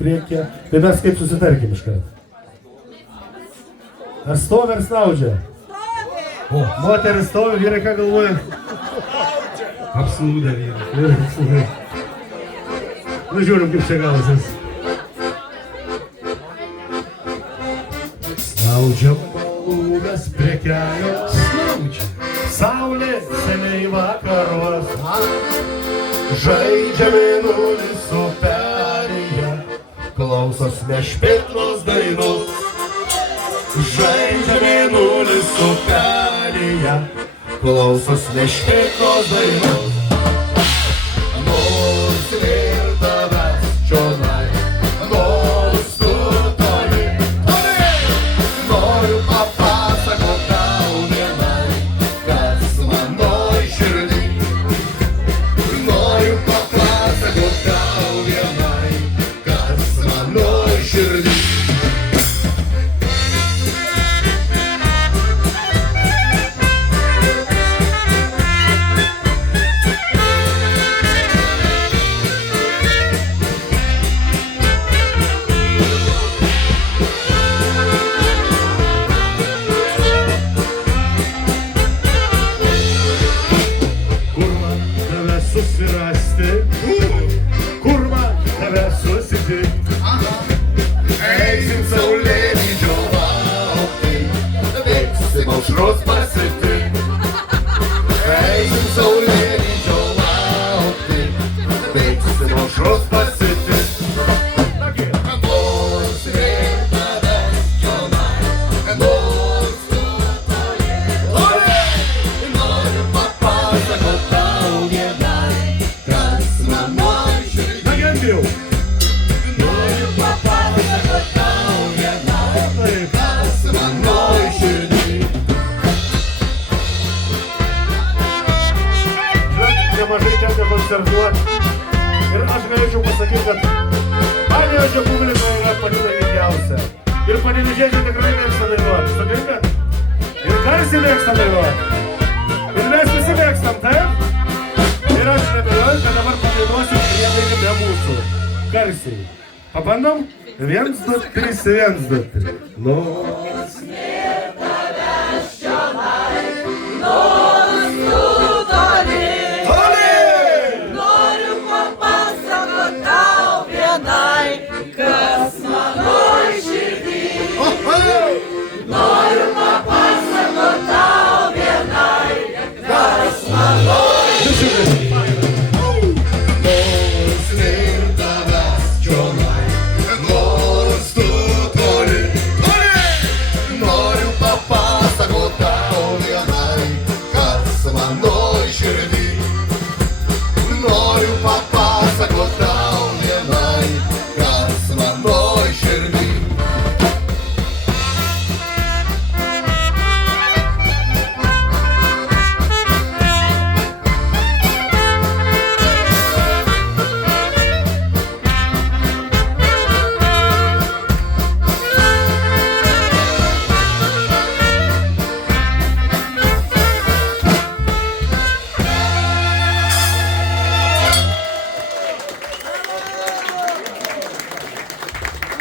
priekyje. Tai mes kaip susitarkim iš karto. Ar stovi, ar snaudžia? O, moteris stovi, vyrai ką galvoja? Apsnūdę vyrai. Vyrai apsnūdę. Nu, žiūrim, kaip čia gausis. Snaudžiam malūnas prie kelio. Snaudžia. Saulė seniai vakaruos. Žaidžia mėnulis upelyje. Klausos nešpėtnos dainos. Žaidžia mėnulis upelyje. Klausos nešpėtnos dainos. Nors ir tavęs čionai, nors tu toli, noriu papasakot tau vienai, kas manoj širdį. Noriu papasakot tau vienai, kas manoj širdį. Susirasti, kur man tave susitikti. Eisim saulėlydžio laukti, veiksim aušros pasitikti. Eisim saulėlydžio laukti, veiksim aušros pasitikti. Nors ir tavęs čionai, nors tu toli, noriu papasakot tau vienai. Noriu papasakot tau vienai, kas manoj širdį. Nemažai tenka koncertuoti. Ir aš galėčiau pasakyti, kad Panevėžio publika yra pati laimingiausia. Ir panevėžiečiai tikrai mėgsta dainuoti. Sutinkat? Ir garsiai mėgsta dainuoti. Ir mes visi mėgstam, taip? Ir aš nebejoju, kad dabar padainuosim prie be mūsų. Garsiai. Pabandom? 1, 2, 3, 1, 2, 3. Nors nėr tavęs čionai, nors